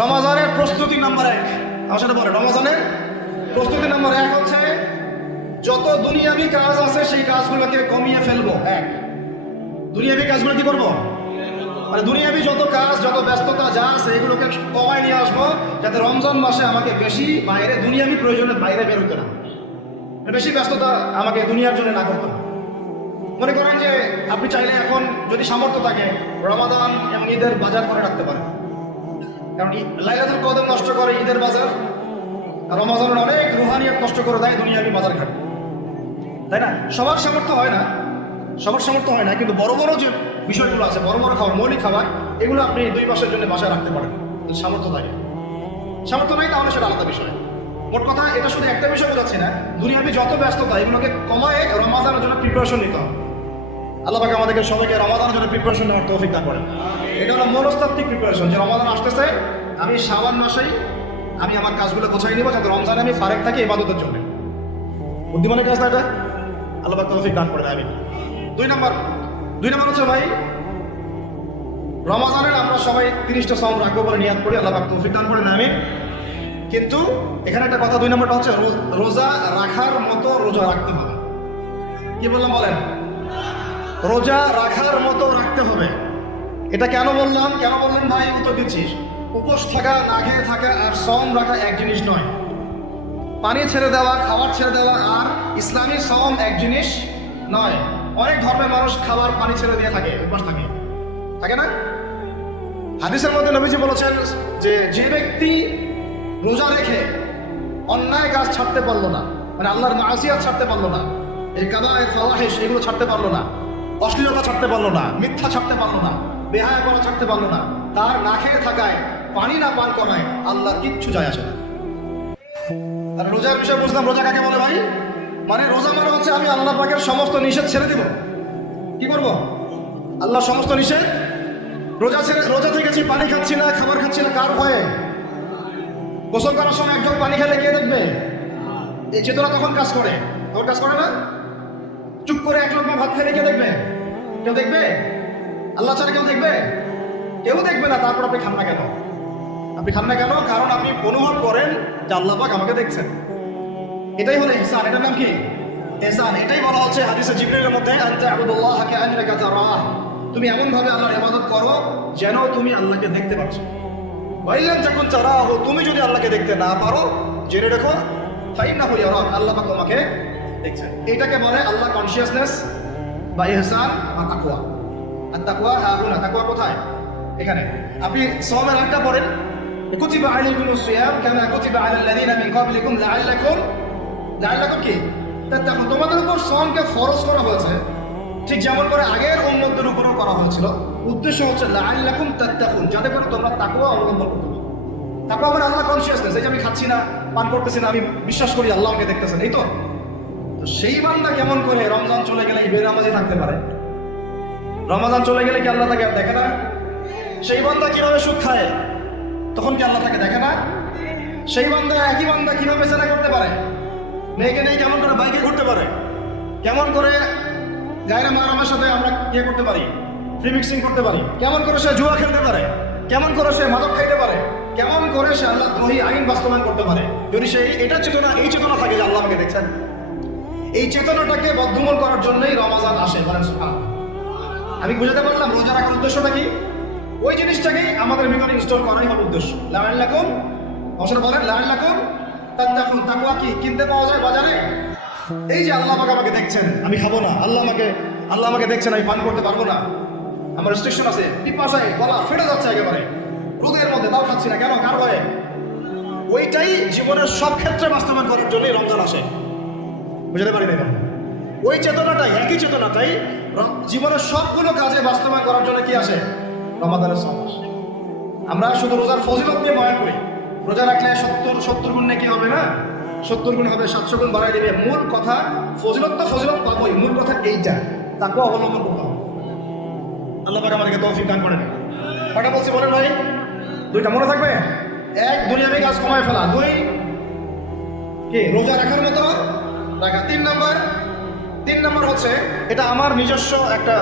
রমাজানের প্রস্তুতি নাম্বার 1, আমার সাথে বলে রমাজানের প্রস্তুতি নাম্বার 1 হচ্ছে যত দুনিয়াবি কাজ আছে সেই কাজগুলোকে কমিয়ে ফেলবো। দুনিয়াবি কাজগুলো কি করবো, মানে দুনিয়াবি যত কাজ যত ব্যস্ততা যা আছে এগুলোকে কমায় নিয়ে আসবো, যাতে রমজান মাসে আমাকে বেশি বাইরে দুনিয়াবি প্রয়োজনের বাইরে বেরোতে না, বেশি ব্যস্ততা আমাকে দুনিয়ার জন্য না করতে। মনে করেন যে আপনি চাইলে এখন যদি সামর্থ্য থাকে রমাদান এবং ঈদের বাজার করে রাখতে পারেন, কারণ লাইলাতুল কদর নষ্ট করে ঈদের বাজার, আর রমজানের অনেক রুহানিয়ত নষ্ট করে দেয় দুনিয়াবি বাজার ঘাট, তাই না? সবার সামর্থ্য হয় না, সবার সামর্থ্য হয় না, কিন্তু বড় বড় যে বিষয়গুলো আছে, বড় বড় খাবার, মৌলিক খাবার, এগুলো আপনি 2 মাসের জন্য বাসায় রাখতে পারেন যদি সামর্থ্য থাকে। সামর্থ্য নাই তাহলে সেটা আলাদা বিষয়। মোট কথা এটা শুধু একটা বিষয় বোঝাচ্ছি না, দুনিয়াবি যত ব্যস্ততা এগুলোকে কমায় রমাদানের জন্য প্রিপারেশন নিতে হবে। আল্লাহ পাক আমাদেরকে সবাইকে রমাদানের জন্য প্রিপারেশন নেওয়ার তৌফিক দান করেন। এটা হলো মনস্তাত্ত্বিক প্রিপারেশন, যে রমাদান আসতেছে, আমি শাবান মাসেই আমি আমার কাজগুলো গোছাই নিব যাতে রমজানে আমি ফারেক থাকি ইবাদতের জন্য। বুদ্ধিমানের কাজ না এটা? আল্লাহ পাক তৌফিক দান করেন, আমিন। 2 নাম্বার হচ্ছে ভাই, রমাজানের আমরা সবাই 30টা সাওম রাখবো বলে নিয়াত করি, আল্লাহ পাক তৌফিক দান করেন, আমিন। কিন্তু এখানে একটা কথা, 2 নম্বরটা হচ্ছে রোজা রাখার মতো রোজা রাখতে হবে। কি বললাম বলেন? রোজা রাখার মতো রাখতে হবে। এটা কেন বললাম ভাই? উত্তর দিচ্ছিস। উপোস থাকা, না খেয়ে থাকা আর সওম রাখা এক জিনিস নয়। পানি ছেড়ে দেওয়া, খাবার ছেড়ে দেওয়া আর ইসলামী সওম এক জিনিস নয়। অনেক ধর্মের মানুষ খাবার পানি ছেড়ে দিয়ে থাকে, উপোস থাকে না? হাদিসের মধ্যে নবীজি বলেছেন যে ব্যক্তি রোজা রেখে অন্যায় কাজ ছাড়তে পারলো না, মানে আল্লাহর মাসিয়াত ছাড়তে পারলো না, এই কাবায়ের ফাওয়াহিশ এগুলো ছাড়তে পারলো না, অশ্লীলতা ছাড়তে পারলো না, মিথ্যা ছাড়তে পারলো না, বেহায়া করা ছাড়তে পারলো না, তার না খেয়ে থাকায়, পানি না পান করায় আল্লাহর কিচ্ছু যায় আসে না। আর রোজার বিষয় বুঝলাম, রোজা কাকে বলে ভাই? মানে রোজা মানে হচ্ছে আমি আল্লাহ পাকের সমস্ত নিষেধ ছেড়ে দিব। কি করব? আল্লাহর সমস্ত নিষেধ। রোজা থেকেছি, পানি খাচ্ছি না, খাবার খাচ্ছি না, কার ভয়ে? গোসল করার সময় একজন পানি খেলে কে দেখবে? এই চেতনা তখন কাজ করে, তখন কাজ করে না? চুপ করে এক লোকমা ভাত খেলে কে দেখবে? কেউ দেখবে? আল্লাহ ছাড়া কেউ দেখবে? কেউ দেখবে না। তারপর আপনি খান না কেন? কারণ আপনি অনুভব করেন যে আল্লাহ পাক আমাকে দেখছেন। এটাই হলো ইহসান। এটার নাম কি? ইহসান। এটাই বলা হচ্ছে হাদিসে জিবরিলের মধ্যে, আনতা আবুদুল্লাহ কাআন্নাকা তারাহ, তুমি এমন ভাবে আল্লাহর ইবাদত করো যেন তুমি আল্লাহকে দেখতে পাচ্ছ। ওয়াইলাম তাকুন তারাহু, তুমি যদি আল্লাহকে দেখতে না পারো জেনে রাখো ফাইন্নাহু ইয়ারাক, আল্লাহ পাক তোমাকে দেখছেন। এটাকে বলে আল্লাহ কনসিয়াসনেস বা ইহসান বা তাকওয়া। আর তাকওয়া হাগুনা, তাকওয়া কোথায়? এখানে। আপনি সওমের আয়াতটা পড়েন, কুতিবা আলাইকুমুস সিয়াম কামা কুতিবা আলাল লাযিনা মিন ক্বাবলিকুম লাআল্লাকুম কি তাত্তাকুন, তোমাদের উপর সওমকে ফরজ করা হয়েছে ঠিক যেমন করে আগের উম্মতদের উপরও করা হয়েছিল। উদ্দেশ্য হচ্ছে লাআল্লাকুম তাত্তাকুন, যাতে করে তোমরা তাকওয়া অবলম্বন করতে পারো। তাকওয়া মানে আল্লাহ কনসিয়াসনেস, এই যে আমি খাচ্ছি না, পান করতেছি না, আমি বিশ্বাস করি আল্লাহ আমাকে দেখতেছেন, এই তো। সেই বান্দা কেমন করে রমজান চলে গেলে বেনামাজি থাকতে পারে? রমজান চলে গেলে কি আল্লাহ তাকে দেখে না? সেই বান্দা কিভাবে সুদ খায়, তখন কি আল্লাহ তাকে দেখে না? সেই বান্দা, একই বান্দা কিভাবে সেনা করতে পারে? মেয়েকে নেই কেমন করে বাইকে ঘুরতে পারে? কেমন করে গায়রা মারামের সাথে আমরা ইয়ে করতে পারি, ফ্রি মিক্সিং করতে পারি? কেমন করে সে জুয়া খেলতে পারে? কেমন করে সে মাদক খাইতে পারে? কেমন করে সে আল্লাহ দ্রোহী আইন বাস্তবায়ন করতে পারে? যদি সে এই চেতনা থাকে যে আল্লাহ আমাকে দেখছেন, এই চেতনাটাকে বদ্ধমূল করার জন্যই রমাজান আসে। বলেন সুবহানাল্লাহ। আমি বুঝাতে পারলাম রোজা রাখার উদ্দেশ্যটা কি? ওই জিনিসটাকেই আমাদের ভিতরে ইনস্টল করাই হল উদ্দেশ্য। লাআল্লাকুম, অবশ্যই বলেন লাআল্লাকুম তাত্তাকুন। তাকওয়া কি কিনতে পাওয়া যায় বাজারে? এই যে আল্লাহ পাক আমাকে দেখছেন, আমি খাবো না, আল্লাহ আমাকে দেখছেন, আমি পান করতে পারবো না, আমার রেস্ট্রিকশন আছে, পিপাসায় গলা ফেটে যাচ্ছে একেবারে রোদের মধ্যে, তাও খাচ্ছি না কেন? কার ভয়ে? ওইটাই জীবনের সব ক্ষেত্রে বাস্তবায়ন করার জন্যই রমজান আসে। বুঝতে পারি না? ওই চেতনাটাই, একই চেতনাটাই জীবনের সবগুলো কাজে বাস্তবায়ন করার জন্য কি আসে? রমাদানের সওম। আমরা শুধু রোজার ফজিলত নিয়ে বয়ান করি, রোজা রাখলে 70 গুণ নাকি হবে না, 70 গুণ হবে, 700 গুণ বাড়াই দেবে। মূল কথা ফজিলত পাবোই, মূল কথা এইটা, তাকেও অবলম্বন করতে হবে। আল্লাহ পাক আমাদেরকে তৌফিক দান করেন। কটা বলছি বলেন ভাই? 2টা মনে থাকবে। 1, দুনিয়াবি কাজ কমায় ফেলা। 2, কি রোজা রাখার মতো রাখা। 3 নম্বর হচ্ছে, এটা আমার নিজস্ব একটা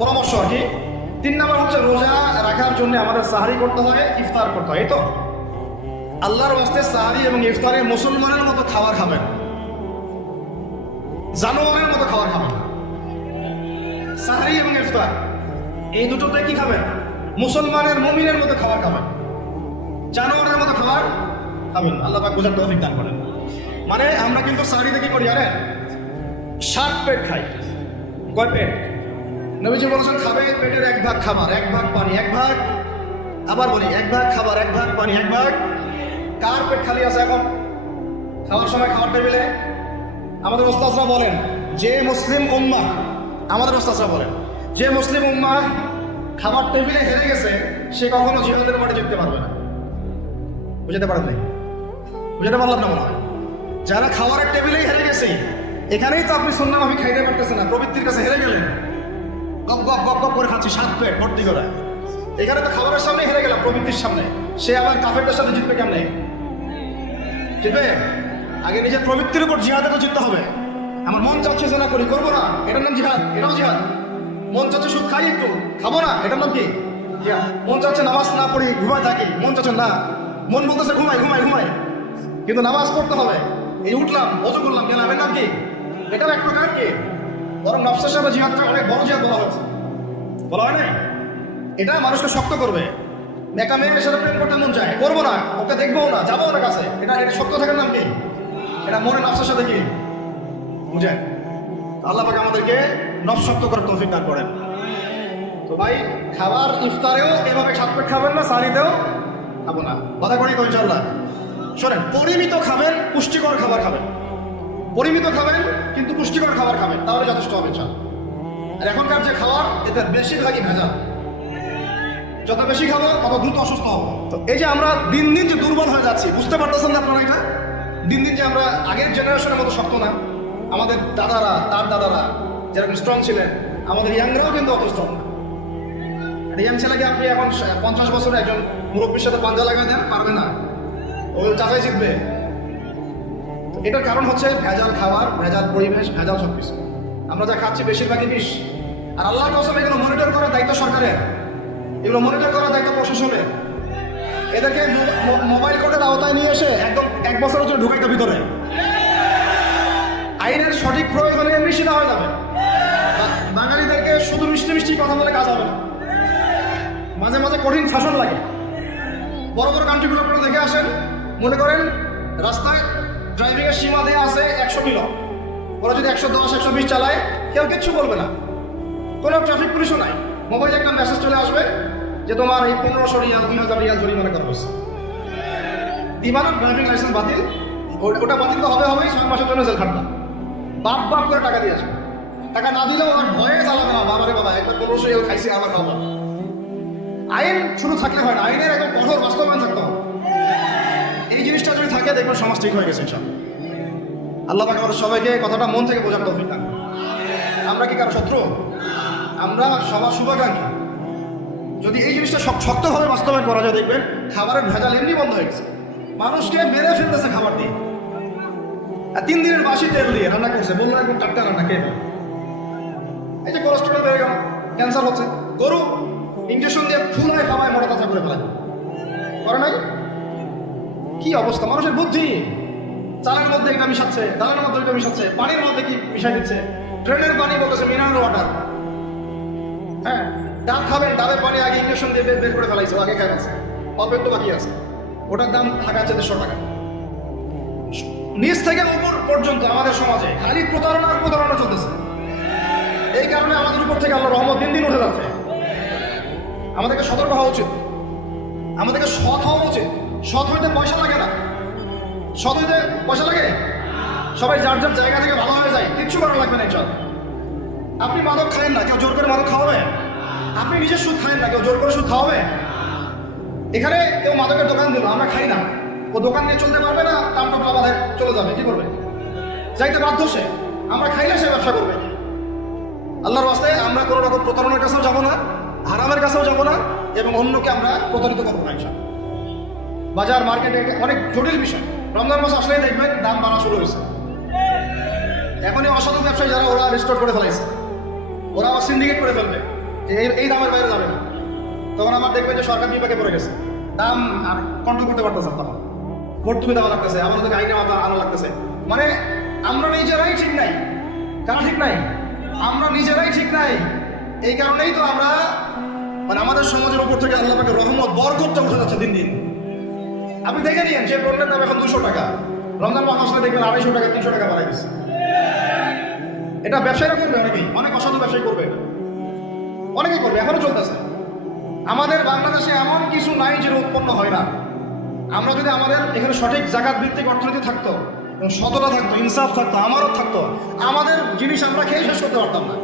পরামর্শ আর কি, 3 নম্বর হচ্ছে রোজা রাখার জন্য আমাদের সাহারি করতে হয়, ইফতার করতে হয়। এই তো আল্লাহর ওয়াস্তে সাহারি এবং ইফতারে মুসলমানের মতো খাবার খাবেন, জানোয়ারের মতো খাবার খাবেন। সাহারি এবং ইফতার এই দুটোতে কি খাবেন? মুসলমানের মুমিনের মতো খাবার খাবেন, জানোয়ারের মতো খাবার খাবেন। আল্লাহ পাক বুঝার তৌফিক দান করেন। মানে আমরা কিন্তু সাহারিতে কি করি জানেন? 7 পেট খাই। কয় পেট? নবীজি বলেছেন খাবে পেটের 1 ভাগ খাবার, 1 ভাগ পানি, 1 ভাগ, আবার বলি 1 ভাগ খাবার, 1 ভাগ পানি, 1 ভাগ। কার পেট খালি আছে এখন খাওয়ার সময় খাবার টেবিলে? আমাদের ওস্তাদরা বলেন যে মুসলিম উম্মাহ, আমাদের ওস্তাদরা বলেন যে মুসলিম উম্মাহ খাবার টেবিলে হেরে গেছে সে কখনো জিহাদের মাঠে জিততে পারবে না। বুঝতে পারেন নাই? বুঝতে পারলাম না মনে হয়। যারা খাবারের টেবিলেই হেরে গেছে, এখানেই তো আপনি শুনলাম আমি খাইতে পারতেছি না, প্রবৃত্তির কাছে হেরে গেলেন, গপ গপ গপ গপ করে খাচ্ছি 7 পেট ভর্তি করে। এখানে তো খাবারের সামনে হেরে গেলাম, প্রবৃত্তির সামনে। সে আবার কাফেরদের সাথে জিতবে কেমনে? জিতবে আগে নিজের প্রবৃত্তির উপর জিহাদে তো জিততে হবে। আমার মন চাচ্ছে যে না করি, করবো না, এটার নাম জিহাদ, এটাও জিহাদ। মন চাচ্ছে সুদ খাই একটু, খাবো না, এটার নাম কি জিহাদ। মন চাচ্ছে নামাজ না পড়ি, ঘুমায় থাকি, মন চাচ্ছে না, মন বলতেছে ঘুমাই ঘুমাই ঘুমাই, কিন্তু নামাজ পড়তে হবে। এই উঠলাম, অজু করলাম, গেলাম, এর নাম কি? এটাও এক প্রকার কি, বরং নফসের সাথে জিহাদটা অনেক বড় জিহাদ বলা হয়েছে, বলা হয় না? এটা মানুষকে শক্ত করবে। মেকা মেয়ের সাথে প্রেম করতে মন চায়, করবো না, ওকে দেখবো না, যাবো ওর কাছে, এটা শক্ত থাকার নাম কি? এটা মনে নফসের সাথে কি বুঝেন? আল্লাহ পাক আমাদেরকে নফস শক্ত করার তৌফিক দান করেন। তো ভাই খাবার ইফতারেও এভাবে 7 পেট খাবেন না, সাহারিতেও খাবো না, কথা করি তো ইনশাআল্লাহ। শোনেন, পরিমিত খাবেন, পুষ্টিকর খাবার খাবেন, পরিমিত খাবেন কিন্তু পুষ্টিকর খাবার খাবেন, তাহলে যথেষ্ট হবে ইনশাআল্লাহ। আর এখনকার যে খাবার এতে বেশিরভাগই ভেজাল, যত বেশি খাবো তত দ্রুত অসুস্থ হবো। তো এই যে আমরা দিন দিন যে দুর্বল হয়ে যাচ্ছি, বুঝতে পারতেছেন না আপনারা? এটা দিন দিন যে আমরা আগের জেনারেশনের মতো শক্ত না, আমাদের দাদারা, তার দাদারা যেরকম স্ট্রং ছিলেন, আমাদের ইয়াংরাও কিন্তু অত স্ট্রং না। ইয়াং ছেলেকে আপনি এখন 50 বছরে একজন মুরব্বীর সাথে পাঞ্জা লাগাই দেন, পারবে না, ওই চাচাই জিতবে। এটার কারণ হচ্ছে ভেজাল খাবার, ভেজাল পরিবেশ, ভেজাল সবকিছু। আমরা যা খাচ্ছি বেশিরভাগই বিষ। আর আল্লাহর কসম এগুলো মনিটর করার দায়িত্ব সরকারের, এগুলো মনিটর করার দায়িত্ব প্রশাসনের। এদেরকে মোবাইল কোর্টের আওতায় নিয়ে এসে একদম 1 বছরের জন্য ঢুকাইতে ভিতরে। আইনের সঠিক প্রয়োগ হলে এমনি সিধা হয়ে যাবে। বাঙালিদেরকে শুধু মিষ্টি মিষ্টি কথা বলে কাজ হবে না, মাঝে মাঝে কঠিন শাসন লাগে। বড় বড় কান্ট্রিগুলো আপনারা দেখে আসেন, মনে করেন রাস্তায় ড্রাইভিংয়ের সীমা দেওয়া আছে 100 কিলো, ওরা যদি 110 120 চালায় কেউ কিচ্ছু বলবে না, কোনো ট্রাফিক পুলিশও নাই। মোবাইলে একটা মেসেজ চলে আসবে যে তোমার এই 1500 রিয়াল 2000 রিয়াল জরিমানা করা হয়েছে, দিবানা ড্রাইভিং লাইসেন্স বাতিল। ওটা বাতিল তো হবে, 6 মাসের জন্য জেল খাটবা, বাপ বাপ করে টাকা দিয়ে আসবে। টাকা না দিলেও আর ভয়ে চালাবে না, বাবারে বাবা একবার 1500 রিয়াল খাইছি আমার বাবা। আইন শুরু থাকলে হয় না, আইনের একদম কঠোর বাস্তবায়ন থাকতে হবে। এই জিনিসটা যদি থাকে দেখবেন সমাজ ঠিক হয়ে গেছে ইনশাআল্লাহ। আল্লাহ পাক আমাদের সবাইকে কথাটা মন থেকে বোঝার তৌফিক দান। আমরা কি কারো শত্রু? আমরা সবার শুভাকাঙ্ক্ষী। যদি এই জিনিসটা শক্তভাবে বাস্তবায়ন করা যায়, দেখবেন খাবারের ভেজাল এমনি বন্ধ হয়ে গেছে। মানুষকে মেরে ফেলতেছে খাবার দিয়ে, 3 দিনের বাসি তেল দিয়ে রান্না করছে, বললো একদম টাটকা রান্না খেয়ে। এই যে কোলেস্টেরল বেড়ে গেল, ক্যান্সার হচ্ছে। গরু ইঞ্জেকশন দিয়ে ফুলায় খাওয়ায় মোটা তাজা করে ফেলায়, করে নাই? কি অবস্থা মানুষের বুদ্ধি! চালের মধ্যে এটা মিশাচ্ছে, ডালের মধ্যে এটা মিশাচ্ছে, পানির মধ্যে কি মিশাই দিচ্ছে, ট্রেনের পানি বলতেছে মিনারেল ওয়াটার। হ্যাঁ, ডাল খাবেন, ডালের পানি আগে ইঞ্জেকশন দিয়ে বের করে ফেলাইছে, আগে খাই আছে, অল্প একটু বাকি আছে, ওটার দাম হাঁকাচ্ছে 150 টাকা। নিচ থেকে উপর পর্যন্ত আমাদের সমাজে খালি প্রতারণা চলতেছে। এই কারণে আমাদের উপর থেকে আল্লাহর রহমত দিন দিন উঠে যাচ্ছে। আমাদেরকে সতর্ক হওয়া উচিত, আমাদেরকে সৎ হওয়া উচিত। সৎ হইতে পয়সা লাগে না, সৎ হইতে পয়সা লাগে। সবাই যার যার জায়গা থেকে ভালো হয়ে যায়, কিচ্ছু করা লাগবে না ইনশাআল্লাহ। আপনি মাদক খাবেন না, কেউ জোর করে মাদক খাওয়াবে? আপনি নিজে সুদ খাবেন না, কেউ জোর করে সুদ খাওয়াবে? এখানে কেউ মাদকের দোকান দিল, আমরা খাই না, ও দোকান নিয়ে চলতে পারবে না, টামটপলা বাঁধে চলে যাবে, কি করবে? যাইতে বাধ্য সে, আমরা খাইলে সে ব্যবসা করবে। আল্লাহর রাস্তায় আমরা কোনো রকম প্রতারণার কাছেও যাবো না, হারামের কাছেও যাবো না, এবং অন্যকে আমরা প্রতারিত করবো না ইনশাআল্লাহ। বাজার মার্কেটে অনেক জটিল বিষয়। রমজান মাস আসলেই দেখবেন দাম বাড়া শুরু হয়েছে। এখনই অসাধু ব্যবসায়ী যারা, ওরা রেস্টোর করে ফেলাইছে, ওরা আবার সিন্ডিকেট করে ফেলবে। এই দামের বাইরে যাবে না। তখন আমার দেখবে যে সরকার বিভাগে পড়ে গেছে, দাম আর কন্ট্রোল করতে পারতেছে, তখন ভর্তুকি দেওয়া লাগতেছে, আমার ওদেরকে আইনে মাথা আনা লাগতেছে। মানে আমরা নিজেরাই ঠিক নাই। কারা ঠিক নাই? আমরা নিজেরাই ঠিক নাই। এই কারণেই তো আমরা মানে আমাদের সমাজের উপর থেকে আল্লাহ পাকের রহমত বরকতটা উঠে যাচ্ছে দিন দিন। আপনি দেখে নিয়েন, যে পণ্যের দাম এখন 200 টাকা, রমজান মাস আসলে দেখবেন 250 টাকা 300 টাকা বাড়াই দিচ্ছে। এটা ব্যবসায়ীরা করবে নাকি? অনেক অসাধু ব্যবসায়ী করবে, অনেকেই করবে, এখনো চলতেছে। আমাদের বাংলাদেশে এমন কিছু নাই যেটা উৎপন্ন হয় না। আমরা যদি আমাদের এখানে সঠিক জাকাত ভিত্তিক অর্থনীতি থাকতো, সততা থাকতো, ইনসাফ থাকতো, আমারও থাকতো, আমাদের জিনিস আমরা খেয়ে শেষ করতে পারতাম না,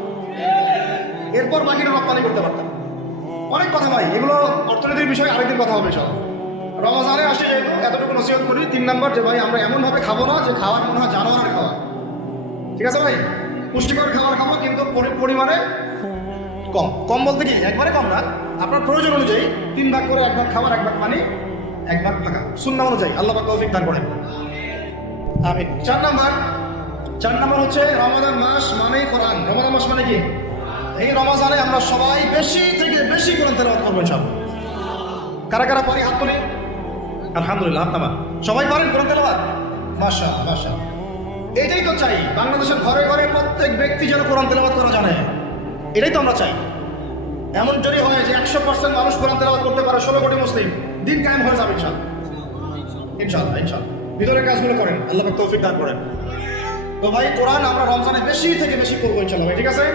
এরপর বাকিটা রপ্তানি করতে পারতাম। অনেক কথা ভাই, এগুলো অর্থনীতির বিষয়ে আরেকদিন কথা হবে সব। রমজানে আসে এতটুকু নসিহত করি। 3 নাম্বার, যে ভাই আমরা এমনভাবে খাবো না যে খাওয়ার মনে হয় জানোয়ারের খাওয়া। ঠিক আছে ভাই, পুষ্টিকর খাবার খাবো, কিন্তু পরিমাণে কম। কম বলতে কি একবারে কম না, আপনার প্রয়োজন অনুযায়ী 3 ভাগ করে, 1 ভাগ খাবার, 1 ভাগ পানি, 1 ভাগ থাকা, সুন্নাহ অনুযায়ী। আল্লাহ পাক তৌফিক দান করেন, আমিন। 4 নাম্বার হচ্ছে রমাদান মাস মানেই কোরআন। রমাদান মাস মানে কি? এই রমজানে আমরা সবাই বেশি থেকে বেশি কোরআন তেলাওয়াত করবো ইনশাআল্লাহ। কারা কারা পারি হাত তুলি? আলহামদুলিল্লাহ, আপনারা সবাই পারেন কোরআন তেলাওয়াত? মাশাআল্লাহ, মাশাআল্লাহ। এটাই তো চাই, বাংলাদেশের ঘরে ঘরে প্রত্যেক ব্যক্তি যেন কোরআন তেলাওয়াত করা জানে, এটাই তো আমরা চাই। এমন যদি হয় যে 100% মানুষ কোরআন তেলাওয়াত করতে পারে, 16 কোটি মুসলিম, দিন কায়েম হয়ে যাবে ইনশাআল্লাহ, ইনশাআল্লাহ, ইনশাআল্লাহ। ভিতরের কাজগুলো করেন, আল্লাহ পাক তৌফিক দান করেন। তো ভাই কোরআন আমরা রমজানে বেশি থেকে বেশি করবো ইনশাআল্লাহ ভাই, ঠিক আছে?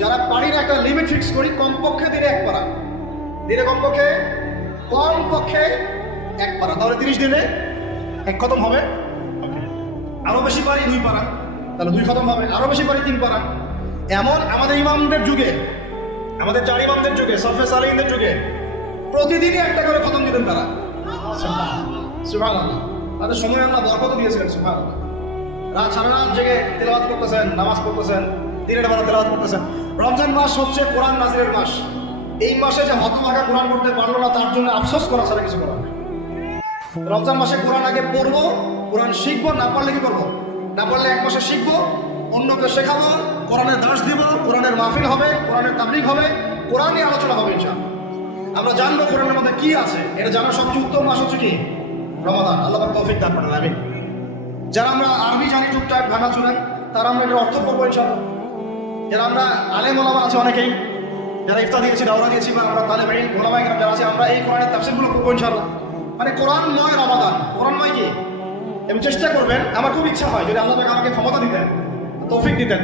যারা পারি না, একটা লিমিট ফিক্স করি, কমপক্ষে দিনে 1 পারা, দিনে কমপক্ষে 1 পারা, তাহলে 30 দিনে 1 খতম হবে। আরো বেশি পারি 2 পারা, তাহলে 2 খতম হবে। আরো বেশি পারি 3 পারা। এমন আমাদের ইমামদের যুগে, আমাদের 4 ইমামদের যুগে, সফে সালেহিনদের যুগে প্রতিদিনই 1টা করে খতম দিতেন তারা। সুবহানাল্লাহ, তাদের সময় আল্লাহ বরকত দিয়েছিলেন। সুবহানাল্লাহ, সারা রাত জেগে তেলাওয়াত করতেছেন, নামাজ পড়তেছেন, দিনের বেলা তেলাওয়াত করতেছেন। রমজান মাস হচ্ছে কোরআন নাজিলের মাস। এই মাসে যে হতভাগা কোরআন পড়তে পারলো না, তার জন্য আফসোস করা ছাড়া কিছু করার নেই। রমজান মাসে কোরআন আগে পড়বো, কোরআন শিখবো, না পারলে কি করবো? না পারলে 1 মাসে শিখবো, অন্যকে শেখাবো, কোরআনের দাস দিব, কোরআনের মাহফিল হবে, কোরআনের তাবলীগ হবে, কোরআন নিয়ে আলোচনা হবে ইনশাআল্লাহ। আমরা জানবো কোরআনের মধ্যে কি আছে। এটা জানার সবচেয়ে উত্তম মাস হচ্ছে কি? রমাদান। আল্লাহ পাক তৌফিক দান করেন, আমিন। যারা আমরা আরবি জানি টুকটাক ভাঙা চুরাই, তারা আমরা এটার অর্থ করবো ইনশাআল্লাহ। যারা আমরা আলেম ওলামা আছে অনেকেই, যারা ইফতার দিয়েছি, দাওরা দিয়েছি, বা আমরা তালেব ইলম ওলামা ইকরাম যারা আছে, আমরা এই কোরআনের তাফসীরগুলো করবো ইনশাআল্লাহ। মানে কোরআনময় রমাদান, কোরআনময় কি? এবং চেষ্টা করবেন, আমার খুব ইচ্ছা হয় যদি আল্লাহ পাক আমাকে ক্ষমতা দিতেন, তৌফিক দিতেন,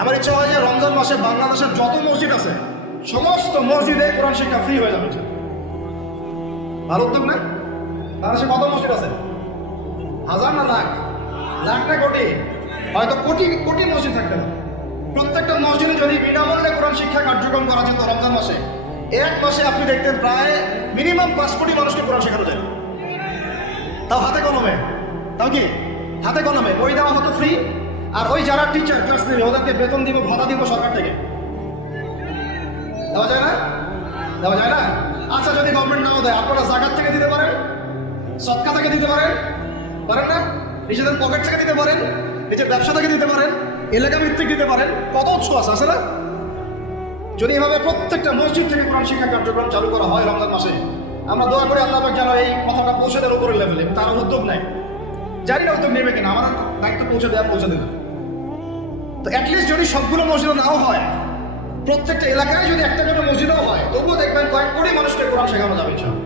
আমার ইচ্ছা হয় যে রমজান মাসে বাংলাদেশের যত মসজিদ আছে সমস্ত মসজিদে কোরআন শিক্ষা ফ্রি হয়ে যাবে। ভালো উদ্যোগ না? বাংলাদেশে কত মসজিদ আছে? 1000 না লাখ? লাখ না কোটি? হয়তো কোটি কোটি মসজিদ থাকবে না। প্রত্যেকটা মসজিদে যদি বিনামূল্যে কোরআন শিক্ষা কার্যক্রম করা যেত রমজান মাসে, 1 মাসে আপনি দেখতেন প্রায় মিনিমাম 5 কোটি মানুষকে কোরআন শেখানো যায়। তাও হাতে কলমে, তাও কি হাতে কলমে। বই দেওয়া হতো ফ্রি, আর ওই যারা টিচার ক্লাস নেবে ওদেরকে বেতন দিব, ভাতা দিব সরকার থেকে। দেওয়া যায় না? দেওয়া যায় না? আচ্ছা, যদি গভর্নমেন্ট নাও দেয়, আপনারা জাকাত থেকে দিতে পারেন, সদকা থেকে দিতে পারেন, পারেন না? নিজেদের পকেট থেকে দিতে পারেন, নিজের ব্যবসা থেকে দিতে পারেন, এলাকা ভিত্তিক দিতে পারেন। কত উৎস আছে না? যদি এভাবে প্রত্যেকটা মসজিদ থেকে কোরআন শিক্ষা কার্যক্রম চালু করা হয় রমজান মাসে, আমরা দোয়া করি আল্লাহ পাক যেন এই কথাটা পৌঁছে দেন উপরের লেভেলে। তারা উদ্যোগ নেয়, জানি না উদ্যোগ নেবে কিনা, আমাদের দায়িত্ব পৌঁছে দেবে। তো অ্যাটলিস্ট যদি সবগুলো মসজিদ নাও হয়, প্রত্যেকটা এলাকায় যদি একটা করে মসজিদও হয়, তবুও দেখবেন কয়েক কোটি মানুষকে কোরআন শেখানো যাবে ইনশাআল্লাহ।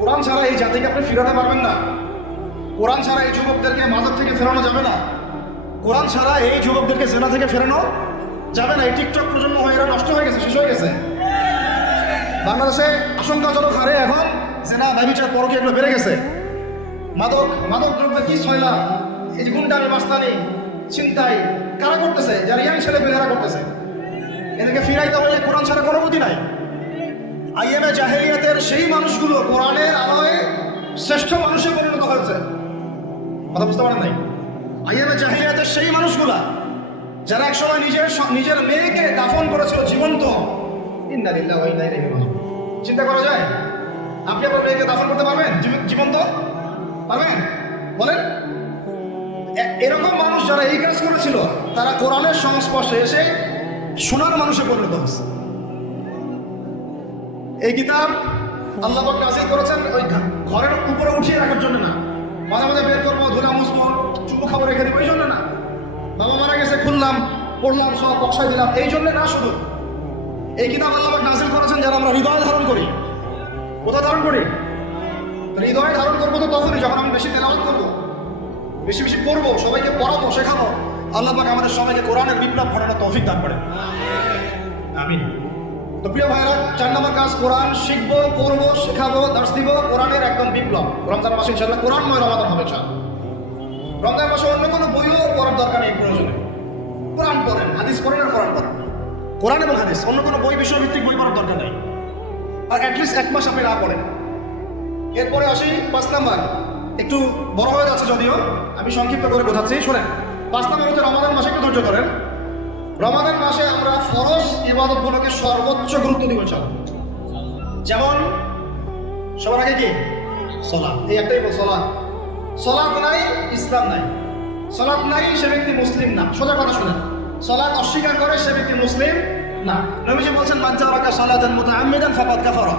কোরআন ছাড়া এই জাতিকে আপনি ফিরাতে পারবেন না। কোরআন ছাড়া এই যুবকদেরকে মাদক থেকে ফেরানো যাবে না। কোরআন ছাড়া এই যুবকদেরকে জেনা থেকে ফেরানো যাবে না। এই টিকটক প্রজন্ম হয়ে এরা নষ্ট হয়ে গেছে, শেষ হয়ে গেছে। বাংলাদেশে আশঙ্কাজনক হারে এখন জেনা, ব্যভিচার, পরকীয়া এগুলো বেড়ে গেছে। মাদক দ্রব্যের কি ছয়লা, এই যে গুন্ডামি, মাস্তানি, ছিনতাই কারা করতেছে? যারা ইয়াং ছেলে পেলেরা করতেছে। এদেরকে ফিরাইতে হলে কোরআন ছাড়া কোনো গতি নাই। আইএমএ জাহেলিয়াতের সেই মানুষগুলো কোরআনের আলোয় শ্রেষ্ঠ মানুষে পরিণত হয়েছে। কথা বুঝতে পারেন নাই? আইএমএ জাহেলিয়াতের সেই মানুষগুলা যারা একসময় নিজের মেয়েকে দাফন করেছিল জীবন্ত। ইন্না লিল্লাহি ওয়া ইন্না ইলাইহি রাজিউন। চিন্তা করা যায়? আপনি আপনার মেয়েকে দাফন করতে পারবেন জীবন্ত? পারবেন? বলেন। এরকম মানুষ যারা এই কাজ করেছিল, তারা কোরআনের সংস্পর্শে এসে সোনার মানুষে পরিণত হচ্ছে। এই কিতাব আল্লাহ পাক নাযিল করেছেন ওই ঘরের উপরে উঠিয়ে রাখার জন্য না, মাঝে মাঝে বের করবো, ধুলা মুছবো, চুমু খাবো রেখে দিব, এই জন্য না। বাবা মারা গেছে, খুললাম, পড়লাম, সব বক্সায় দিলাম, এই জন্য না। শুধু এই কিতাব আল্লাহ পাক নাযিল করেছেন যারা আমরা হৃদয়ে ধারণ করি। কোথায় ধারণ করি? হৃদয়ে ধারণ করবো তো তখনই যখন আমি বেশি তেলাওয়াত করবো, বেশি বেশি পড়বো, সবাইকে পড়াবো, শেখাবো। আল্লাহ পাক আমাদের সবাইকে কোরআনের বিপ্লব ঘটানোর তৌফিক দান করেন, আমিন। তো প্রিয় ভাইরা, 4 নম্বর কাজ, কোরআন শিখবো, পড়বো, শেখাবো, দার্স দিব। কোরআনের একদম বিপ্লব। রমজান মাসে ইনশাআল্লাহ কোরআনময় রমাদান হবে। রমজান মাসে অন্য কোনো বইও পড়ার দরকার নেই, প্রয়োজনে কোরআন পড়েন, হাদিস পড়েন আর কোরআন পড়েন। কোরআন এবং হাদিস, অন্য কোনো বই, বিষয়ভিত্তিক বই পড়ার দরকার নেই। আর অ্যাটলিস্ট 1 মাস আপনি না পড়েন। এরপরে আসি 5 নাম্বার, একটু বড় হয়ে যাচ্ছে যদিও, আমি সংক্ষিপ্ত করে বোঝাচ্ছি, শোনেন। 5 নাম্বার হচ্ছে রমাদান মাসে একটু ধৈর্য ধরেন। রমাদান মাসে আমরা ফরজ ইবাদতগুলোকে সর্বোচ্চ গুরুত্ব দিব। যেমন সবার আগে কি? সালাত। এই একটাই বল, সালাত। সালাত নাই, ইসলাম নাই। সালাত নাই, সে ব্যক্তি মুসলিম না। সোজা কথা শুনেন, সালাত অস্বীকার করে সে ব্যক্তি মুসলিম না। নবীজি বলছেন, মান তারাকা সালাতান মুতাআম্মিদান ফাকাদ কাফারা।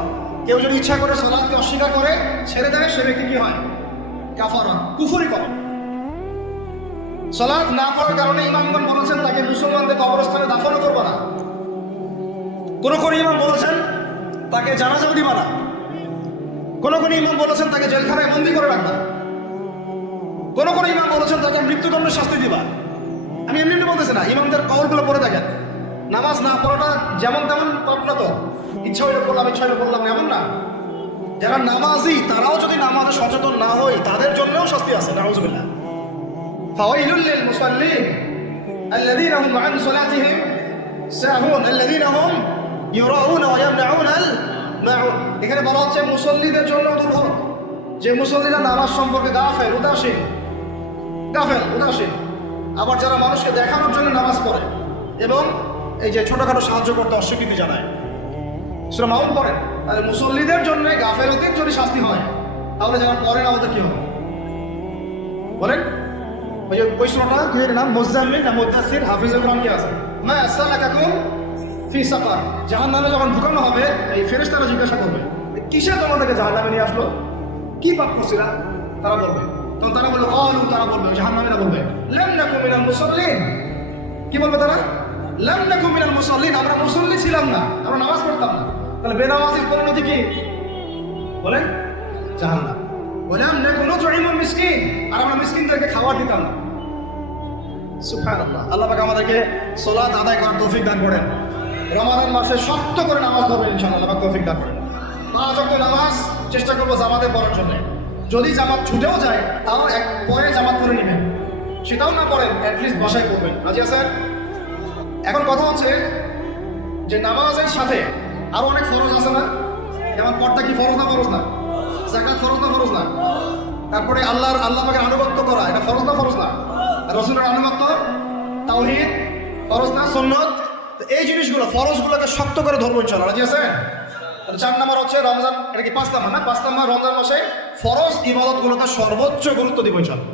কেউ যদি ইচ্ছা করে সালাতকে অস্বীকার করে ছেড়ে দেয়, সে ব্যক্তি কি হয়? কাফারা, কুফরি করে। সালাত না পড়ার কারণে ইমামগণ বলেছেন তাকে মুসলমানদের কবরস্থানে দাফনও করবে না। কোন কোন ইমাম বলেছেন তাকে জানাজাও দিবা না। কোন কোন ইমাম বলেছেন তাকে জেলখানায় বন্দী করে রাখবা। কোন কোন ইমাম বলেছেন তাকে মৃত্যুদণ্ডের শাস্তি দিবা। আমি এমনি বলতেছি না, ইমামদের কওলগুলো পড়ে দেখেন। নামাজ না পড়াটা যেমন তেমন পাপ না তো, ইচ্ছা হইলে পড়লাম, ইচ্ছা হইলে পড়লাম, এমন না। যারা নামাজি তারাও যদি নামাজে সচেতন না হয়, তাদের জন্যও শাস্তি আছে। নাউযুবিল্লাহ। ফাওয়াইলুল লিল মুসাল্লিন আল্লাযীনা হুম আন সালাতিহিম সাহুন আল্লাযীনা হুম ইউরাউনা ওয়া ইয়ামনাউনা আল মাউন। এখানে বলা হচ্ছে মুসল্লিদের জন্য দুর্ভোগ, যে মুসল্লিরা নামাজ সম্পর্কে গাফেল, উদাসীন। আবার যারা মানুষকে দেখানোর জন্য নামাজ পড়ে এবং এই যে ছোটখাটো সাহায্য করতে অস্বীকৃতি জানায়, সূরা মাউন পড়েন। তাহলে মুসল্লিদের জন্য গাফেলতির যদি শাস্তি হয়, তাহলে যারা পড়ে না ওদের কি হবে বলেন? ওই যে ওই সূরাটা কি এর নাম? মুজাম্মিল না মুদাসসির? হাফিজুল কোরআন কি আছে? মা সালাকাকুম ফি সাকার। জাহান্নামে যখন ঢুকানো হবে, এই ফেরেশতারা জিজ্ঞাসা করবে, কিসে তোমাদেরকে জাহান্নামে নিয়ে আসলো? কি পাপ করছিলা? তারা বলবে, তখন তারা বলবে, তারা বলবে, জাহান্নামীরা বলবে, লাম নাকু মিনাল মুসাল্লিন। কি বলবে তারা? লাম নাকু মিনাল মুসাল্লিন, আমরা মুসল্লি ছিলাম না, আমরা নামাজ পড়তাম না। তাহলে বেনামাজির পরিণতি কি বলেন? জাহান্নাম। ওয়ালাম নাকু নুতঈমুল মিসকিন, আর আমরা মিসকিনদেরকে খাবার দিতাম না। সুবহানাল্লাহ। আল্লাহ পাক আমাদেরকে সালাত আদায় করার তৌফিক দান করেন। রমাদান মাসে শক্ত করে নামাজ পড়বেন ইনশাআল্লাহ, আল্লাহ পাক তৌফিক দান করেন। 5 ওয়াক্ত নামাজ চেষ্টা করবো জামাতে পড়ার জন্য। যদি জামাত ছুটেও যায়, তাও এক পরে জামাত করে নেবেন। সেটাও না পড়েন, অ্যাটলিস্ট বাসায় পড়বেন। রাজি আছেন? এখন কথা হচ্ছে যে নামাজের সাথে আরো অনেক ফরজ আছে না? যেমন পর্দা কি ফরজ না? ফরজ না? যাকাত ফরজ না? ফরজ না? তারপরে আল্লাহ পাকের আনুগত্য করা, এটা ফরজ না? ফরজ না? রাসূলের আনুগত্য, তাওহীদ ফরজ না? সুন্নাত। এই জিনিসগুলো, ফরজগুলোকে শক্ত করে ধরবো ইনশাআল্লাহ। রাজি আছেন? 4 নম্বর হচ্ছে রমজান, এটা কি 5 নম্বর না? 5 নম্বর, রমজান মাসে ফরজ ইবাদতগুলোকে সর্বোচ্চ গুরুত্ব দিব ইনশাআল্লাহ।